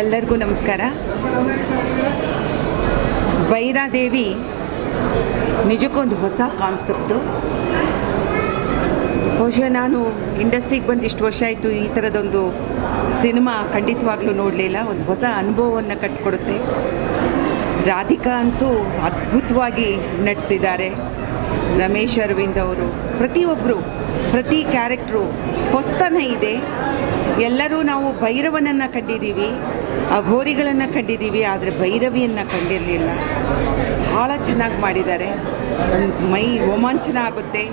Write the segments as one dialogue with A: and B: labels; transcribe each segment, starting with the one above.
A: ಎಲ್ಲರಿಗೂ ನಮಸ್ಕಾರ. ಭೈರಾದೇವಿ ನಿಜಕ್ಕೊಂದು ಹೊಸ ಕಾನ್ಸೆಪ್ಟು ಬಹುಶಃ ನಾನು ಇಂಡಸ್ಟ್ರಿಗೆ ಬಂದು ಇಷ್ಟು ವರ್ಷ ಆಯಿತು ಈ ಥರದೊಂದು ಸಿನಿಮಾ ಖಂಡಿತವಾಗ್ಲೂ ನೋಡಲಿಲ್ಲ ಒಂದು ಹೊಸ ಅನುಭವವನ್ನು ಕಟ್ಟಿಕೊಡುತ್ತೆ ರಾಧಿಕಾ ಅಂತೂ ಅದ್ಭುತವಾಗಿ ನಟಿಸಿದ್ದಾರೆ. ರಮೇಶ್ ಅರವಿಂದ್ ಅವರು. ಪ್ರತಿಯೊಬ್ಬರು ಪ್ರತಿ ಕ್ಯಾರೆಕ್ಟ್ರು ಹೊಸತನ ಇದೆ. ಎಲ್ಲರೂ ನಾವು ಭೈರವನನ್ನು ಕಂಡಿದ್ದೀವಿ. ಅಘೋರಿಗಳನ್ನು ಕಂಡಿದ್ದೀವಿ, ಆದರೆ ಭೈರವಿಯನ್ನು ಕಂಡಿರಲಿಲ್ಲ. ಭಾಳ ಚೆನ್ನಾಗಿ ಮಾಡಿದ್ದಾರೆ. ಮೈ ರೋಮಾಂಚನ ಆಗುತ್ತೆ.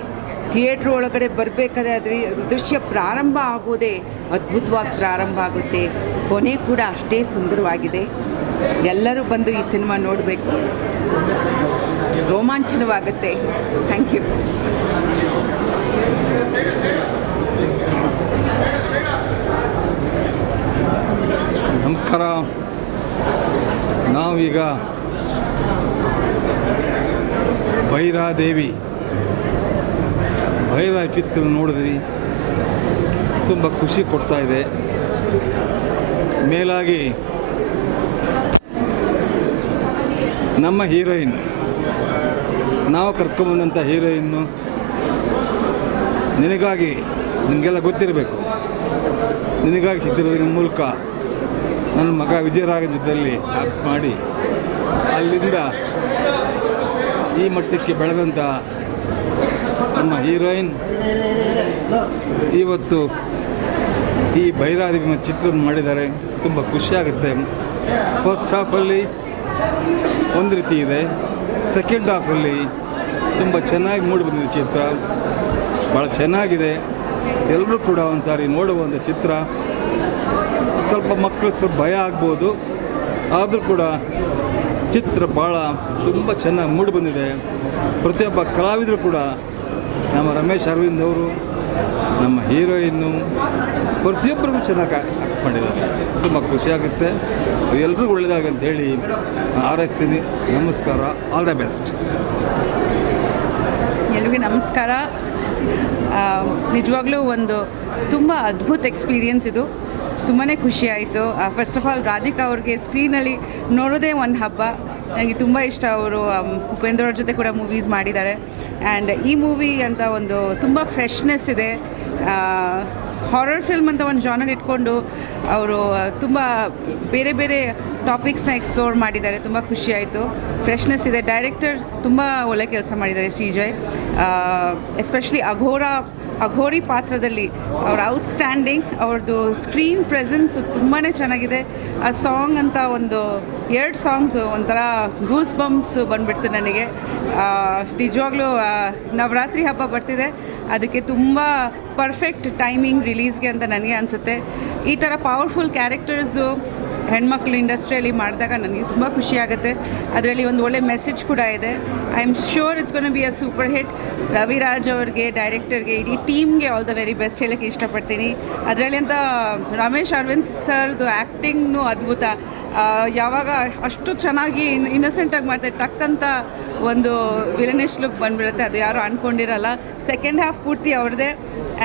A: ಥಿಯೇಟ್ರ್ ಒಳಗಡೆ ಬರಬೇಕಾದ್ರೆ ಅದ್ರ ದೃಶ್ಯ ಪ್ರಾರಂಭ ಆಗೋದೇ ಅದ್ಭುತವಾಗಿ ಪ್ರಾರಂಭ ಆಗುತ್ತೆ. ಕೊನೆ ಕೂಡ ಅಷ್ಟೇ ಸುಂದರವಾಗಿದೆ. ಎಲ್ಲರೂ ಬಂದು ಈ ಸಿನಿಮಾ ನೋಡಬೇಕು. ರೋಮಾಂಚನವಾಗುತ್ತೆ. Thank you.
B: ನಮಸ್ಕಾರ ನಾವೀಗ ಭೈರಾದೇವಿ, ಭೈರ ಚಿತ್ರ ನೋಡಿದ್ವಿ ತುಂಬ ಖುಷಿ ಕೊಡ್ತಾ ಇದೆ. ಮೇಲಾಗಿ ನಮ್ಮ ಹೀರೋಯಿನ್, ನಾವು ಕರ್ಕೊಂಬಂದಂಥ ಹೀರೋಯಿನ್ನು ನಿನಗಾಗಿ ನಿಮಗೆಲ್ಲ ಗೊತ್ತಿರಬೇಕು. ನಿನಗಾಗಿ ಚಿತ್ರದ ಮೂಲಕ ನನ್ನ ಮಗ ವಿಜಯರಾಗ ಜೊತೆಯಲ್ಲಿ ಆ್ಯಪ್ ಮಾಡಿ ಅಲ್ಲಿಂದ ಈ ಮಟ್ಟಕ್ಕೆ ಬೆಳೆದಂಥ ನಮ್ಮ ಹೀರೋಯಿನ್ ಇವತ್ತು ಈ ಭೈರಾದೇವಿ ಚಿತ್ರ ಮಾಡಿದ್ದಾರೆ. ತುಂಬ ಖುಷಿಯಾಗುತ್ತೆ. ಫಸ್ಟ್ ಹಾಫಲ್ಲಿ ಒಂದು ರೀತಿ ಇದೆ. ಸೆಕೆಂಡ್ ಹಾಫಲ್ಲಿ ತುಂಬ ಚೆನ್ನಾಗಿ ಮೂಡಿ ಬಂದಿದೆ ಚಿತ್ರ. ಭಾಳ ಚೆನ್ನಾಗಿದೆ. ಎಲ್ಲರೂ ಕೂಡ ಒಂದು ಸಾರಿ ನೋಡುವಂಥ ಚಿತ್ರ. ಸ್ವಲ್ಪ ಮಕ್ಕಳು ಸ್ವಲ್ಪ ಭಯ ಆಗ್ಬೋದು. ಆದರೂ ಕೂಡ ಚಿತ್ರ ಭಾಳ ತುಂಬ ಚೆನ್ನಾಗಿ ಮೂಡಿ ಬಂದಿದೆ. ಪ್ರತಿಯೊಬ್ಬ ಕಲಾವಿದರು ಕೂಡ ನಮ್ಮ ರಮೇಶ್ ಅರವಿಂದ್ ಅವರು, ನಮ್ಮ ಹೀರೋಯಿನ್ನು ಪ್ರತಿಯೊಬ್ಬರಿಗೂ ಚೆನ್ನಾಗಿ ಹಾಕ್ಕೊಂಡಿದ್ದಾರೆ ಮಾಡಿದ್ದಾರೆ. ತುಂಬ ಖುಷಿಯಾಗುತ್ತೆ ಎಲ್ಲರಿಗೂ ಒಳ್ಳೆಯದಾಗ ಅಂತ ಹೇಳಿ ಹಾರೈಸ್ತೀನಿ. ನಮಸ್ಕಾರ. ಆಲ್ ದ ಬೆಸ್ಟ್
C: ಎಲ್ರಿಗೂ ನಮಸ್ಕಾರ. ನಿಜವಾಗ್ಲೂ ಒಂದು ತುಂಬ ಅದ್ಭುತ ಎಕ್ಸ್ಪೀರಿಯನ್ಸ್ ಇದು. ತುಂಬಾ ಖುಷಿ ಆಯಿತು. ಫಸ್ಟ್ ಆಫ್ ಆಲ್ ರಾಧಿಕಾ ಅವ್ರಿಗೆ ಸ್ಕ್ರೀನಲ್ಲಿ ನೋಡೋದೇ ಒಂದು ಹಬ್ಬ. ನನಗೆ ತುಂಬ ಇಷ್ಟ ಅವರು ಉಪೇಂದ್ರ ಜೊತೆ ಕೂಡ ಮೂವೀಸ್ ಮಾಡಿದ್ದಾರೆ. ಆ್ಯಂಡ್ ಈ ಮೂವಿ ಅಂತ ಒಂದು ತುಂಬ ಫ್ರೆಶ್ನೆಸ್ ಇದೆ. ಹಾರರ್ ಫಿಲ್ಮ್ ಅಂತ ಒಂದು ಜಾನರ್ ಇಟ್ಕೊಂಡು ಅವರು ತುಂಬ ಬೇರೆ ಬೇರೆ ಟಾಪಿಕ್ಸ್ನ ಎಕ್ಸ್ಪ್ಲೋರ್ ಮಾಡಿದ್ದಾರೆ. ತುಂಬ ಖುಷಿಯಾಯಿತು ಫ್ರೆಶ್ನೆಸ್ ಇದೆ. ಡೈರೆಕ್ಟರ್ ತುಂಬ ಒಳ್ಳೆ ಕೆಲಸ ಮಾಡಿದ್ದಾರೆ ಶ್ರೀಜಯ್. ಎಸ್ಪೆಷಲಿ ಅಘೋರ ಅಘೋರಿ ಪಾತ್ರದಲ್ಲಿ ಅವ್ರ ಔಟ್ಸ್ಟ್ಯಾಂಡಿಂಗ್ ಅವ್ರದ್ದು ಸ್ಕ್ರೀನ್ ಪ್ರೆಸೆನ್ಸು ತುಂಬಾ ಚೆನ್ನಾಗಿದೆ. ಆ ಸಾಂಗ್ ಅಂತ ಒಂದು, ಎರಡು ಸಾಂಗ್ಸು ಒಂಥರ ಗೂಸ್ ಬಂಪ್ಸ್ ಬಂದುಬಿಡ್ತು ನನಗೆ. ನಿಜವಾಗ್ಲೂ ನವರಾತ್ರಿ ಹಬ್ಬ ಬರ್ತಿದೆ. ಅದಕ್ಕೆ ತುಂಬ ಪರ್ಫೆಕ್ಟ್ ಟೈಮಿಂಗ್ ರಿಲೀಸ್ಗೆ ಅಂತ ನನಗೆ ಅನಿಸುತ್ತೆ. ಈ ಥರ ಪವರ್ಫುಲ್ ಕ್ಯಾರೆಕ್ಟರ್ಸು ಹೆಣ್ಮಕ್ಳು ಇಂಡಸ್ಟ್ರಿಯಲ್ಲಿ ಮಾಡಿದಾಗ ನನಗೆ ತುಂಬ ಖುಷಿ ಆಗುತ್ತೆ. ಅದರಲ್ಲಿ ಒಂದು ಒಳ್ಳೆ ಮೆಸೇಜ್ ಕೂಡ ಇದೆ. I am sure it's gonna be a super hit Raviraj ಅವ್ರಿಗೆ ಡೈರೆಕ್ಟರ್ಗೆ ಇಡೀ ಟೀಮ್ಗೆ ಆಲ್ ದ ವೆರಿ ಬೆಸ್ಟ್ ಹೇಳೋಕ್ಕೆ ಇಷ್ಟಪಡ್ತೀನಿ. ಅದರಲ್ಲಿ ಅಂತ ರಮೇಶ್ ಅರವಿಂದ್ ಸರ್ದು ಆ್ಯಕ್ಟಿಂಗ್ನು ಅದ್ಭುತ. ಯಾವಾಗ ಅಷ್ಟು ಚೆನ್ನಾಗಿ ಇನ್ ಇನ್ನಸೆಂಟಾಗಿ ಮಾಡ್ತಾರೆ ಟಕ್ ಅಂತ ಒಂದು ವಿಲನೇಶ್ ಲುಕ್ ಬಂದ್ಬಿಡುತ್ತೆ. ಅದು ಯಾರು ಅಂದ್ಕೊಂಡಿರಲ್ಲ ಸೆಕೆಂಡ್ ಹಾಫ್ ಪೂರ್ತಿ ಅವ್ರದ್ದೇ.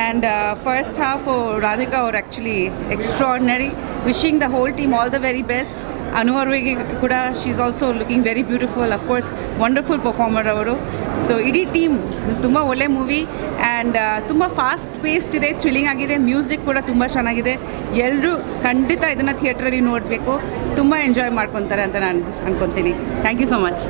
C: ಆ್ಯಂಡ್ ಫಸ್ಟ್ ಹಾಫ್ ರಾಧಿಕಾ ಅವ್ರು actually extraordinary wishing the whole team all the very best Anu ಅವ್ರಿಗೆ ಕೂಡ she is also looking very beautiful of course wonderful performer ಅವರು ಸೊ ಇಡೀ ಟೀಮ್ ತುಂಬ ಒಳ್ಳೆ ಮೂವಿ ಆ್ಯಂಡ್ ತುಂಬ ಫಾಸ್ಟ್ ಪೇಸ್ಡ್ ಇದೆ ಥ್ರಿಲ್ಲಿಂಗ್ ಆಗಿದೆ ಮ್ಯೂಸಿಕ್ ಕೂಡ ತುಂಬ ಚೆನ್ನಾಗಿದೆ ಎಲ್ಲರೂ ಖಂಡಿತ ಇದನ್ನು ಥಿಯೇಟ್ರಲ್ಲಿ ನೋಡಬೇಕು ತುಂಬ ಎಂಜಾಯ್ ಮಾಡ್ಕೊತಾರೆ ಅಂತ ನಾನು ಅನ್ಕೊತೀನಿ ಥ್ಯಾಂಕ್ ಯು ಸೊ ಮಚ್